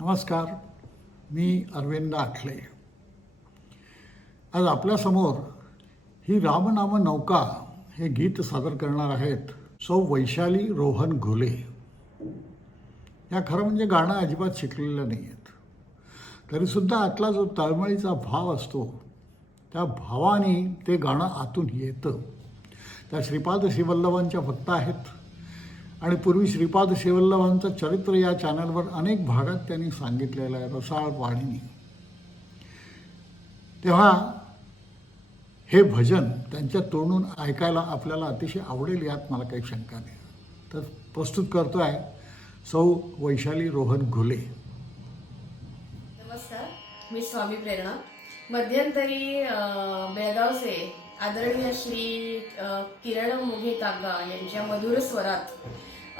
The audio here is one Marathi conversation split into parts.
नमस्कार मी अरविंद आठले. आज आपल्यासमोर ही रामनाम नौका हे गीत सादर करणार आहेत सौ वैशाली रोहन घुले. या खरं म्हणजे गाणं अजिबात शिकलेलं नाही आहेत तरीसुद्धा आतला जो तळमळीचा भाव असतो त्या भावाने ते गाणं आतून येतं. त्या श्रीपाद श्रीवल्लभांच्या भक्त आहेत. आणि पूर्वी श्रीपाद शिवल्लभांचं चरित्र या चॅनलवर अनेक भागात त्यांनी सांगितलेलं आहे. रसाळ वाणीने तेव्हा हे भजन त्यांच्या तोंडून ऐकायला आपल्याला अतिशय आवडेल यात मला काही शंका नाही. तर प्रस्तुत करतो आहे सौ वैशाली रोहन घुले. नमस्कार मी स्वामी प्रेरणा. मध्यंतरी बेळगावचे आदरणीय श्री किरण मुघे तागा यांच्या मधुर स्वरात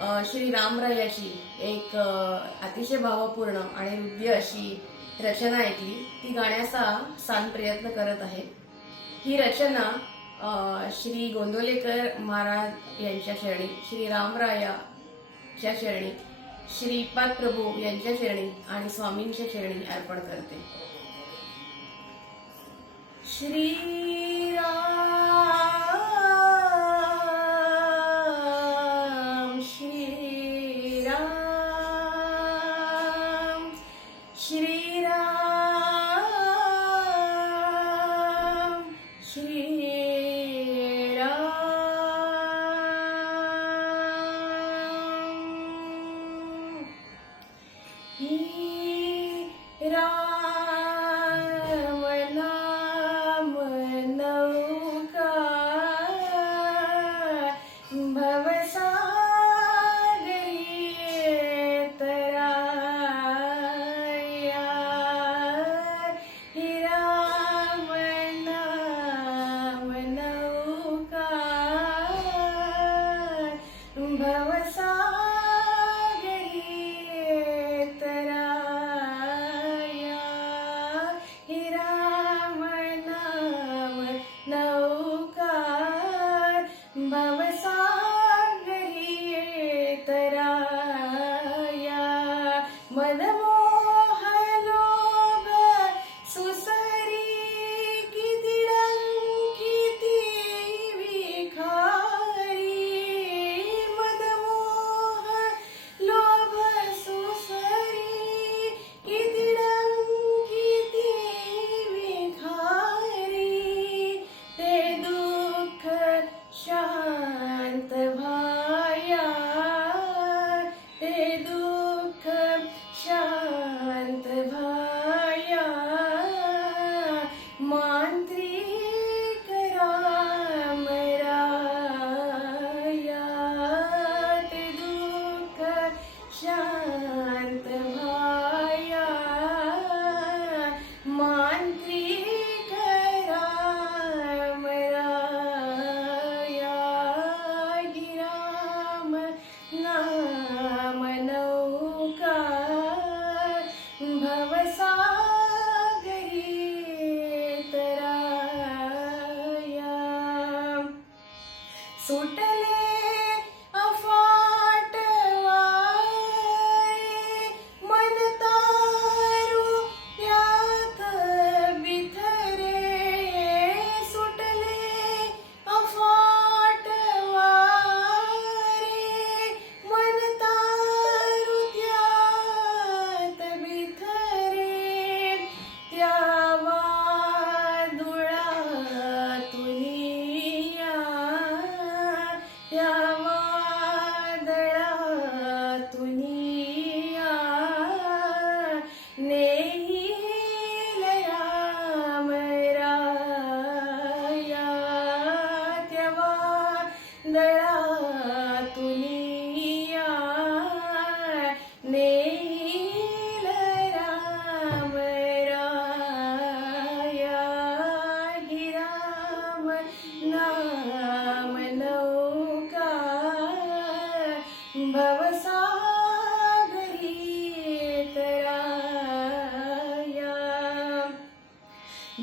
श्री रामरायाची एक अतिशय भावपूर्ण आणि हृदय अशी रचना ऐकली. ती गाण्याचा सान प्रयत्न करत आहे. ही रचना श्री गोंदवलेकर महाराज यांच्या चरणी श्री रामरायाच्या चरणी श्रीपाद प्रभू यांच्या चरणी आणि स्वामींच्या चरणी अर्पण करते. श्रीराम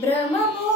Brahma